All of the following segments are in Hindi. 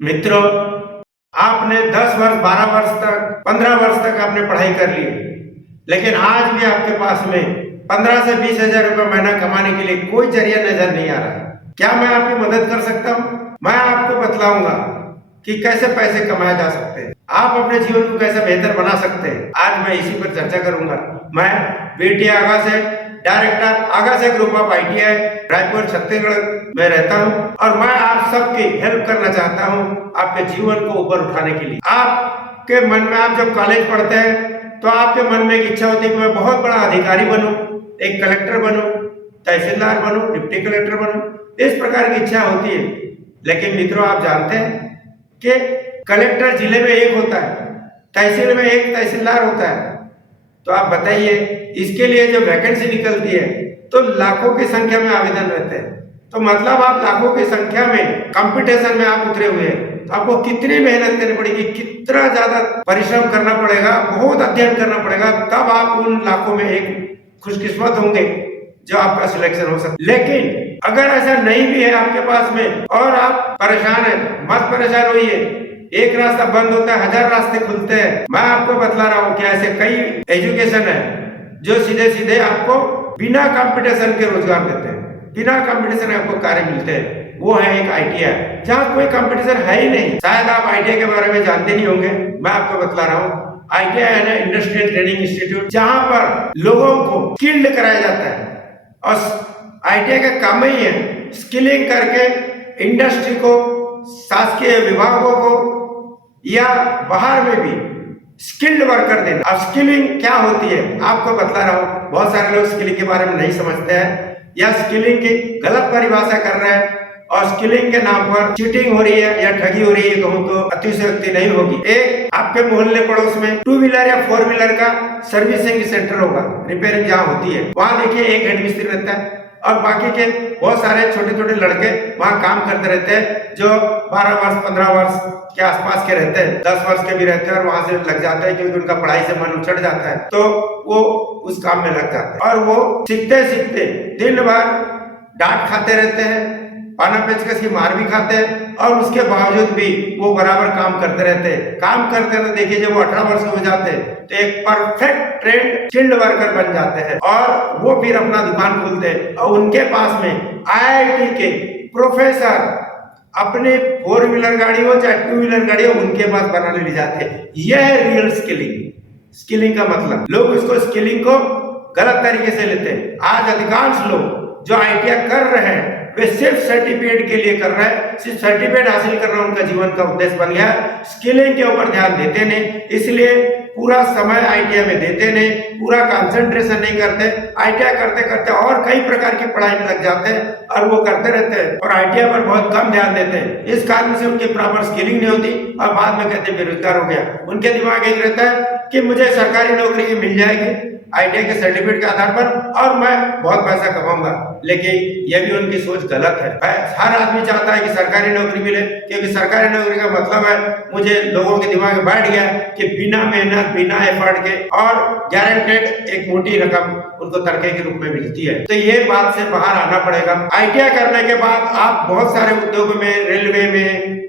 मित्रों, आपने 10 वर्ष, 12 वर्ष तक, 15 वर्ष तक आपने पढ़ाई कर ली, लेकिन आज भी आपके पास में 15 से 20 हजार रुपये महीना कमाने के लिए कोई जरिया नजर नहीं आ रहा है। क्या मैं आपकी मदद कर सकता हूँ? मैं आपको बतलाऊंगा कि कैसे पैसे कमाए जा सकते हैं, आप अपने जीवन को कैसे बेहतर बना सकते हैं। आज मैं इसी पर चर्चा करूंगा। मैं बीटी आगा से डायरेक्टर आगा से group of ITI Raipur Chhattisgarh में रहता हूं और मैं आप सबकी हेल्प करना चाहता हूं आपके जीवन को ऊपर उठाने के लिए। आपके मन में, आप जब कॉलेज पढ़ते हैं तो आपके मन में एक इच्छा होती है कि मैं बहुत बड़ा अधिकारी बनूं, एक कलेक्टर बनूं, तहसीलदार बनूं, डिप्टी कलेक्टर बनूं, इस प्रकार की इच्छा होती है। लेकिन मित्रों, आप जानते हैं कि कलेक्टर जिले में एक होता है, तहसील में एक तहसीलदार होता है। तो आप बताइए, इसके लिए जो वैकेंसी निकलती है तो लाखों की संख्या में आवेदन रहते हैं। तो मतलब आप लाखों की संख्या में कंपटीशन में आप उतरे हुए हैं, तो आपको कितनी मेहनत करनी पड़ेगी, कितना ज्यादा परिश्रम करना पड़ेगा, बहुत अध्ययन करना पड़ेगा, तब आप उन लाखों में एक खुशकिस्मत होंगे जो आपका सिलेक्शन हो सकता। लेकिन अगर ऐसा नहीं भी है आपके पास में और आप परेशान हैं, मत परेशान होइए। एक रास्ता बंद होता है, 1000 रास्ते खुलते हैं। मैं आपको बतला रहा हूँ कि ऐसे कई एजुकेशन है जो सीधे सीधे आपको बिना कंपटीशन के रोजगार देते हैं, बिना कंपटीशन के आपको कार्य मिलते हैं। वो है एक ITI, जहाँ कोई कंपटीशन है ही नहीं। शायद आप ITI के बारे में जानते नहीं होंगे, मैं आपको बतला रहा हूँ। ITI है ना, इंडस्ट्रियल ट्रेनिंग इंस्टीट्यूट, जहाँ पर लोगों को स्किल्ड कराया जाता है। और ITI का काम ही है स्किलिंग करके इंडस्ट्री को, शासकीय विभागों को या बाहर में भी स्किल्ड वर्कर देना। अब स्किलिंग क्या होती है आपको बतला रहा हूं। बहुत सारे लोग स्किलिंग के बारे में नहीं समझते हैं या स्किलिंग की गलत परिभाषा कर रहे हैं और स्किलिंग के नाम पर चीटिंग हो रही है या ठगी हो रही है, कहूं तो अतिशयोक्ति नहीं होगी। एक आपके मोहल्ले पड़ोस में 2 व्हीलर या 4 व्हीलर का सर्विसिंग सेंटर होगा, रिपेयरिंग जहाँ होती है, वहां देखिए एक हेड मिस्त्री रहता है और बाकी के बहुत सारे छोटे छोटे लड़के वहां काम करते रहते हैं, जो 12 वर्ष 15 वर्ष के आसपास के रहते हैं, 10 वर्ष के भी रहते हैं और वहां से लग जाते हैं क्योंकि उनका पढ़ाई से मन उचट जाता है, तो वो उस काम में लग जाते हैं। और वो सीखते सीखते दिन भर डांट खाते रहते हैं, पाना पेचकस की मार भी खाते हैं और उसके बावजूद भी वो बराबर काम करते रहते हैं। काम करते रहते देखिए, जब वो 18 वर्ष हो जाते हैं तो एक परफेक्ट ट्रेंड स्किल्ड वर्कर बन जाते हैं और वो फिर अपना दुकान खोलते हैं और उनके पास में IIT के प्रोफेसर अपने 4 व्हीलर गाड़ी हो चाहे 2 व्हीलर गाड़ी हो, उनके पास बनाने ले जाते हैं। यह है रियल स्किलिंग। स्किलिंग का मतलब लोग इसको स्किलिंग को गलत तरीके से लेते हैं। आज अधिकांश लोग जो ITI कर रहे हैं वे सिर्फ सर्टिफिकेट के लिए कर रहे हैं, सिर्फ सर्टिफिकेट हासिल करना उनका जीवन का उद्देश्य बन गया। स्किलिंग के ऊपर ध्यान देते नहीं, इसलिए पूरा समय ITI में देते नहीं, पूरा कंसंट्रेशन नहीं करते। ITI करते करते और कई प्रकार की पढ़ाई में लग जाते हैं और वो करते रहते हैं और ITI पर बहुत कम ध्यान देते हैं। इस कारण से उनकी प्रॉपर स्किलिंग नहीं होती और बाद में कहते बेरोजगार हो गया। उनके दिमाग एक रहता है कि मुझे सरकारी नौकरी मिल जाएगी ITI के सर्टिफिकेट के आधार पर और मैं बहुत पैसा कमाऊंगा, लेकिन यह भी उनकी सोच गलत है। हर आदमी चाहता है कि सरकारी नौकरी मिले, क्योंकि सरकारी नौकरी का मतलब है, मुझे लोगों के दिमाग में बैठ गया कि बिना मेहनत बिना एफर्ट के और गारंटेड एक मोटी रकम उनको तनख्वाह के रूप में मिलती है। तो ये बात से बाहर आना पड़ेगा। ITI करने के बाद आप बहुत सारे उद्योगों में, रेलवे में,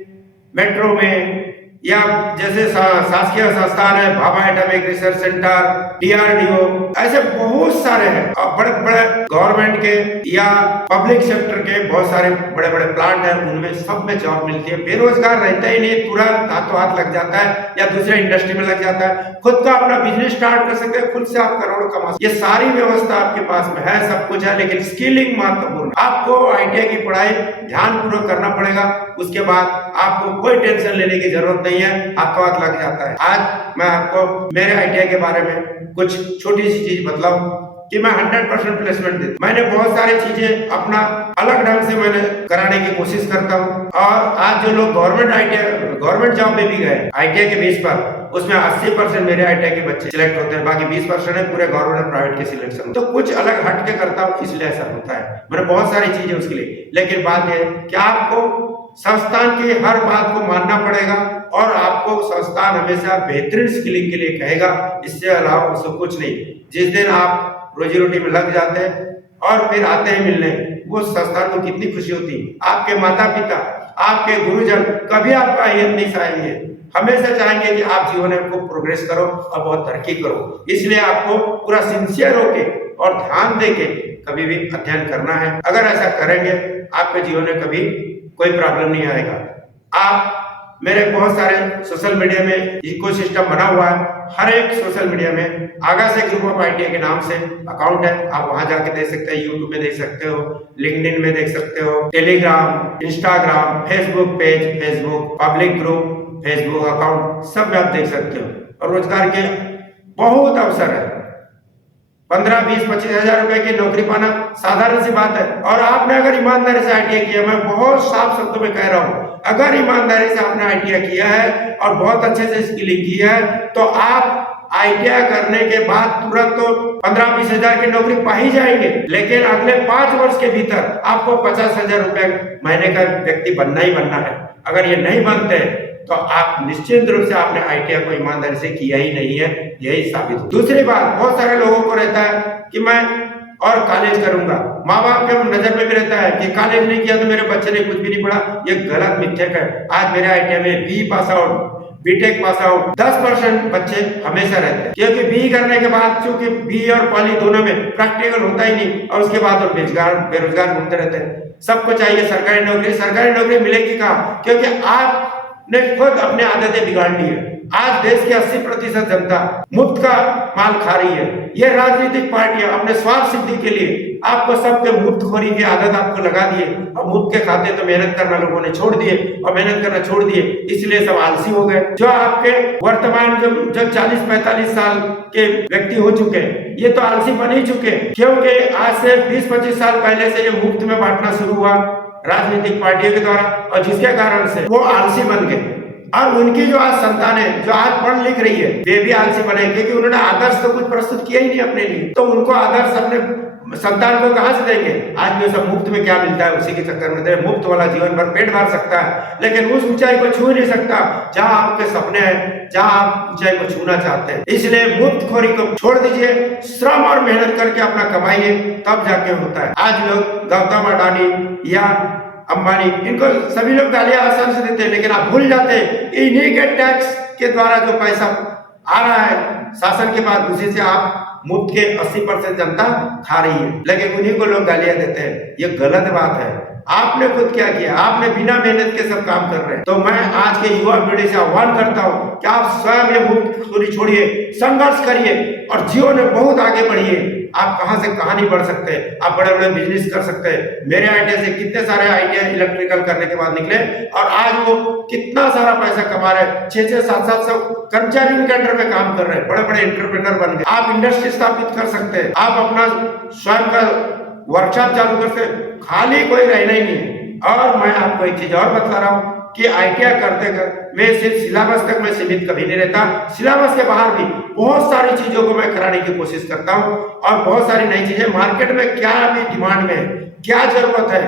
मेट्रो में या जैसे शासकीय संस्थान है, Bhabha atomic research centre, DRDO, ऐसे बहुत सारे हैं। और बड़े बड़े गवर्नमेंट के या पब्लिक सेक्टर के बहुत सारे बड़े बड़े प्लांट हैं, उनमें सब में जॉब मिलती है। बेरोजगार रहता ही नहीं, तुरंत हाथों हाथ लग जाता है या दूसरे इंडस्ट्री में लग जाता है, खुद का अपना बिजनेस स्टार्ट कर सकते हैं, खुद से आप करोड़ों कमा सकते हैं। ये सारी व्यवस्था आपके पास में है, सब कुछ है, लेकिन स्किलिंग महत्वपूर्ण। आपको ITI की पढ़ाई ध्यानपूर्वक करना पड़ेगा, उसके बाद आपको कोई टेंशन लेने की जरूरत नहीं है, हाथों हाथ लग जाता है। आज मैं आपको मेरे ITI के बारे में कुछ छोटी सी चीज बतलाऊं कि मैं 100% प्लेसमेंट देता। मैंने बहुत सारी चीजें अपना अलग ढंग से मैंने कराने की कोशिश करता हूँ और आज जो लोग गवर्नमेंट जॉब में भी गए ITI के बेस पर, उसमें 80% मेरे ITI के बच्चे सिलेक्ट होते हैं, बाकी 20% है पूरे गवर्नमेंट और प्राइवेट के सिलेक्शन। तो कुछ अलग हट के करता हूँ, इसलिए ऐसा होता है। मैंने बहुत सारी चीजें उसके लिए, लेकिन बात है कि आपको संस्थान की हर बात को मानना पड़ेगा और आपको संस्थान हमेशा बेहतरीन स्किलिंग के लिए कहेगा, इससे अलावा उसको कुछ नहीं। जिस दिन आप रोजी रोटी में लग जाते हैं और फिर आते हैं मिलने, वो संस्थान को कितनी खुशी होती है। आपके माता पिता आपके गुरुजन कभी आपका अहियत नहीं चाहेंगे, हमेशा चाहेंगे कि आप जीवन में खूब प्रोग्रेस करो और बहुत तरक्की करो। इसलिए आपको पूरा सिंसियर होके और ध्यान देके कभी भी अध्ययन करना है। अगर ऐसा करेंगे आपके जीवन में कभी कोई प्रॉब्लम नहीं आएगा। आप मेरे बहुत सारे सोशल मीडिया में इकोसिस्टम बना हुआ है, हर एक सोशल मीडिया में आगाशे ग्रुप ऑफ आईटीआई के नाम से अकाउंट है, आप वहां जाके देख सकते हैं, यूट्यूब में देख सकते हो, लिंक्डइन में देख सकते हो, Telegram, Instagram, Facebook page, Facebook public group, Facebook account, सब में आप देख सकते हो। और रोजगार के बहुत अवसर है, 15, 20, 25 हजार रुपए की नौकरी पाना साधारण सी बात है। और आपने अगर ईमानदारी से आईटीआई किया, मैं बहुत साफ शब्दों में कह रहा हूं, अगर ईमानदारी से आपने आईटीआई किया है और बहुत अच्छे से स्किलिंग की है, तो आप आईटीआई करने के बाद तुरंत तो 15-20 हजार की नौकरी पा ही जाएंगे, लेकिन अगले 5 वर्ष के भीतर आपको 50 हजार रुपए महीने का व्यक्ति बनना ही बनना है। अगर ये नहीं बनते तो आप निश्चित रूप से आपने आईटीआई को ईमानदारी से किया ही नहीं है, यही साबित हो। दूसरी बात, बहुत सारे लोगों को रहता है कि मैं और कॉलेज करूंगा, माँ बाप के नजर में भी रहता है कि कॉलेज नहीं किया तो मेरे बच्चे ने कुछ भी नहीं पढ़ा। ये गलत मिथ्यक है। आज मेरे आईटीआई में B pass out, BTech pass out 10% बच्चे हमेशा रहते हैं, क्योंकि बी करने के बाद चूंकि बी और पॉली दोनों में प्रैक्टिकल होता ही नहीं, और उसके बाद बेरोजगार घूमते रहते हैं। सबको चाहिए सरकारी नौकरी, सरकारी नौकरी मिलेगी कहाँ? क्योंकि आपने खुद अपने आदतें बिगाड़ ली है। आज देश की 80% जनता मुफ्त का माल खा रही है। ये राजनीतिक पार्टियां अपने स्वार्थ सिद्धि के लिए आपको सबके मुफ्तखोरी की आदत आपको लगा दिए, और मुफ्त के खाते तो मेहनत करना लोगों ने छोड़ दिए और मेहनत करना छोड़ दिए, इसलिए सब आलसी हो गए। जो आपके वर्तमान जो 40-45 साल के व्यक्ति हो चुके हैं, ये तो आलसी बन ही चुके हैं, क्योंकि आज से 20-25 साल पहले से ये मुफ्त में बांटना शुरू हुआ राजनीतिक पार्टियों के द्वारा, और जिसके कारण से वो आलसी बन गए। और उनकी जो आज संतान है, जो आज पढ़ लिख रही है, वे भी आलसी बने, क्योंकि उन्होंने आदर्श तो कुछ प्रस्तुत किया ही नहीं अपने लिए, तो उनको आदर्श अपने संतान को कहां से देंगे? आज भी सब मुफ्त में क्या मिलता है, उसी के चक्कर में दे। मुफ्त वाला जीवन भर पेट भर सकता है, लेकिन उस ऊंचाई को छू नहीं सकता जहां आपके सपने हैं, जहां आप ऊंचाई को छूना चाहते हैं। इसलिए मुफ्तखोरी को छोड़ दीजिए, श्रम और मेहनत करके अपना कमाइए, तब जाके होता है। आज लोग गौतम अडानी या अंबानी, इनको सभी लोग गालियां आसान से देते हैं, लेकिन आप भूल जाते हैं इन्हीं के टैक्स के द्वारा जो पैसा आ रहा है शासन के पास, उसी से आप मुफ्त के 80% जनता खा रही है, लेकिन उन्हीं को लोग गालियां देते हैं। ये गलत बात है। आपने खुद क्या किया? आपने बिना मेहनत के सब काम कर रहे हैं। तो मैं आज के युवा पीढ़ी से आह्वान करता हूँ कि आप स्वयं ये मुफ्तखोरी छोड़िए, संघर्ष करिए और जीवन में बहुत आगे बढ़िए। आप कहां से कहां नहीं बढ़ सकते, आप बड़े बड़े बिजनेस कर सकते हैं। मेरे आईटीआई से कितने सारे आईटीआई इलेक्ट्रिकल करने के बाद निकले, और आज वो कितना सारा पैसा कमा रहे हैं। 600, 700 कर्मचारी उनके अंडर में काम कर रहे हैं, बड़े बड़े एंटरप्रेन्योर बन गए। आप इंडस्ट्री स्थापित कर सकते हैं, आप अपना स्वयं का वर्कशॉप चालू कर सकते, खाली कोई रहना ही नहीं है। और मैं आपको एक चीज और बता रहा हूँ कि आईटीआई करते कर मैं सिर्फ सिलेबस तक मैं सीमित कभी नहीं रहता, सिलेबस के बाहर भी बहुत सारी चीजों को मैं कराने की कोशिश करता हूँ, और बहुत सारी नई चीजें मार्केट में क्या भी डिमांड में है, क्या जरूरत है,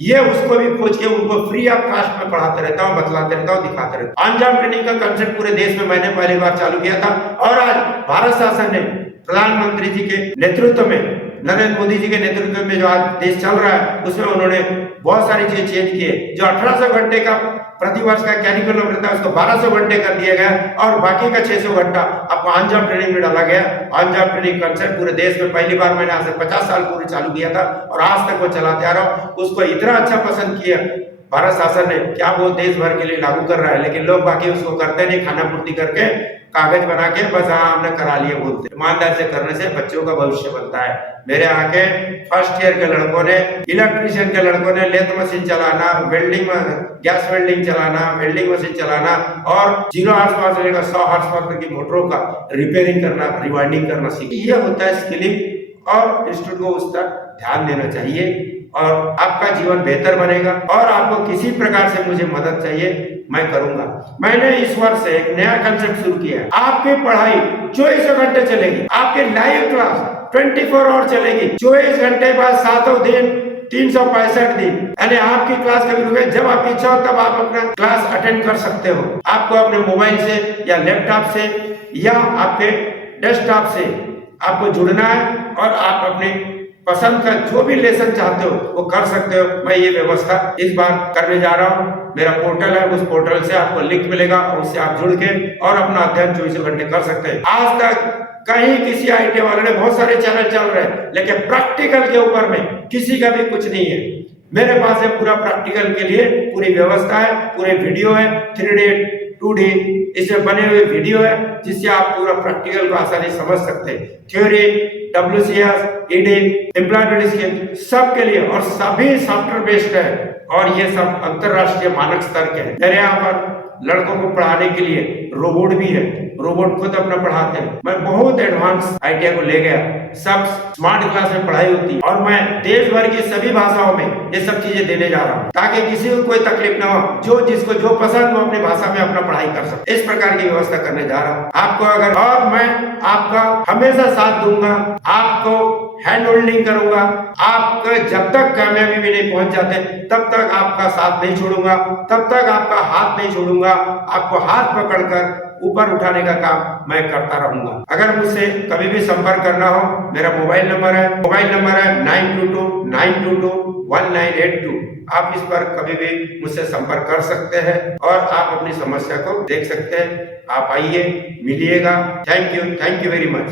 ये उसको भी खोज के उनको फ्री ऑफ कास्ट में पढ़ाते रहता हूँ, बतलाते रहता हूँ, दिखाते रहता हूँ। ऑन-जॉब ट्रेनिंग का कंसेप्ट पूरे देश में मैंने पहली बार चालू किया था, और आज भारत शासन ने प्रधानमंत्री जी के नेतृत्व में, नरेंद्र मोदी जी के नेतृत्व में जो आज देश चल रहा है, उसमें उन्होंने बहुत सारी चीजें चेंज की है। जो 1800 घंटे का प्रतिवर्ष का कैरिकुलम रहता है, उसको 1200 घंटे कर दिया गया, और बाकी का 600 घंटा आपको ऑन-जॉब ट्रेनिंग में डाला गया। ऑन-जॉब ट्रेनिंग कंसेप्ट पूरे देश में पहली बार मैंने आज से 50 साल पूर्व चालू किया था, और आज तक वो चलाते आ रहा हूँ। उसको इतना अच्छा पसंद किया भारत शासन ने, क्या वो देश भर के लिए लागू कर रहा है, लेकिन लोग बाकी उसको करते नहीं, खाना पूर्ति करके कागज बना के बस हाँ हमने करा लिया बोलते। ईमानदारी से करने से बच्चों का भविष्य बनता है। मेरे यहाँ के फर्स्ट ईयर के लड़कों ने, इलेक्ट्रीशियन के लड़कों ने लेथ मशीन चलाना, वेल्डिंग गैस वेल्डिंग चलाना, वेल्डिंग मशीन चलाना, और 0 हॉर्स पावर से लेकर 100 हॉर्स पावर की मोटरों का रिपेयरिंग करना, रिवाइंडिंग करना सीखी। ये होता है स्किलिंग, और इंस्टीट्यूट को उस पर ध्यान देना चाहिए, और आपका जीवन बेहतर बनेगा। और आपको किसी प्रकार से मुझे मदद चाहिए, मैं करूंगा। मैंने इस वर्ष से एक नया कंसेप्ट शुरू किया है। आपकी पढ़ाई 24 घंटे चलेगी, आपकी लाइव क्लास 24 आवर चलेगी, 24 घंटे बाद 7 दिन 365 दिन, यानी आपकी क्लास कभी रुके, जब आपकी इच्छा हो तब आप अपना क्लास अटेंड कर सकते हो। आपको अपने मोबाइल से या लैपटॉप से या आपके डेस्कटॉप से आपको जुड़ना है, और आप अपने पसंद का जो भी लेसन चाहते हो वो कर सकते हो। मैं ये व्यवस्था इस बार करने जा रहा हूँ। मेरा पोर्टल है, उस पोर्टल से आपको लिंक मिलेगा और उससे आप जुड़ के और अपना अध्ययन 24 घंटे कर सकते हैं। आज तक कहीं किसी आईटी वाले ने, बहुत सारे चैनल चल रहे हैं, लेकिन प्रैक्टिकल के ऊपर में किसी का भी कुछ नहीं है। मेरे पास है पूरा प्रैक्टिकल के लिए पूरी व्यवस्था है, पूरे वीडियो है, 3D 2D इसमें बने हुए वीडियो है, जिससे आप पूरा प्रैक्टिकल को आसानी समझ सकते हैं। Theory, WCS, ED, employment scheme सब के लिए, और सभी सॉफ्टवेयर बेस्ड है और ये सब अंतरराष्ट्रीय मानक स्तर के हैं। मेरे यहाँ पर लड़कों को पढ़ाने के लिए रोबोट भी है, रोबोट खुद अपना पढ़ाते हैं। मैं बहुत एडवांस आईटीआई को ले गया, सब स्मार्ट क्लास में पढ़ाई होती है और मैं देश भर की सभी भाषाओं में ये सब चीजें देने जा रहा हूँ, ताकि किसी को कोई तकलीफ ना हो, जो जिसको जो पसंद हो अपनी भाषा में अपना पढ़ाई कर सके। इस प्रकार की व्यवस्था करने जा रहा हूँ आपको। अगर और मैं आपका हमेशा साथ दूंगा, आपको हैंड होल्डिंग करूंगा, आपको जब तक कामयाबी में नहीं पहुंच जाते तब तक आपका साथ नहीं छोड़ूंगा, तब तक आपका हाथ नहीं छोड़ूंगा, आपको हाथ पकड़कर ऊपर उठाने का काम मैं करता रहूंगा। अगर मुझसे कभी भी संपर्क करना हो, मेरा मोबाइल नंबर है 9229221982। आप इस पर कभी भी मुझसे संपर्क कर सकते हैं और आप अपनी समस्या को देख सकते हैं। आप आइए, मिलिएगा। Thank you very much.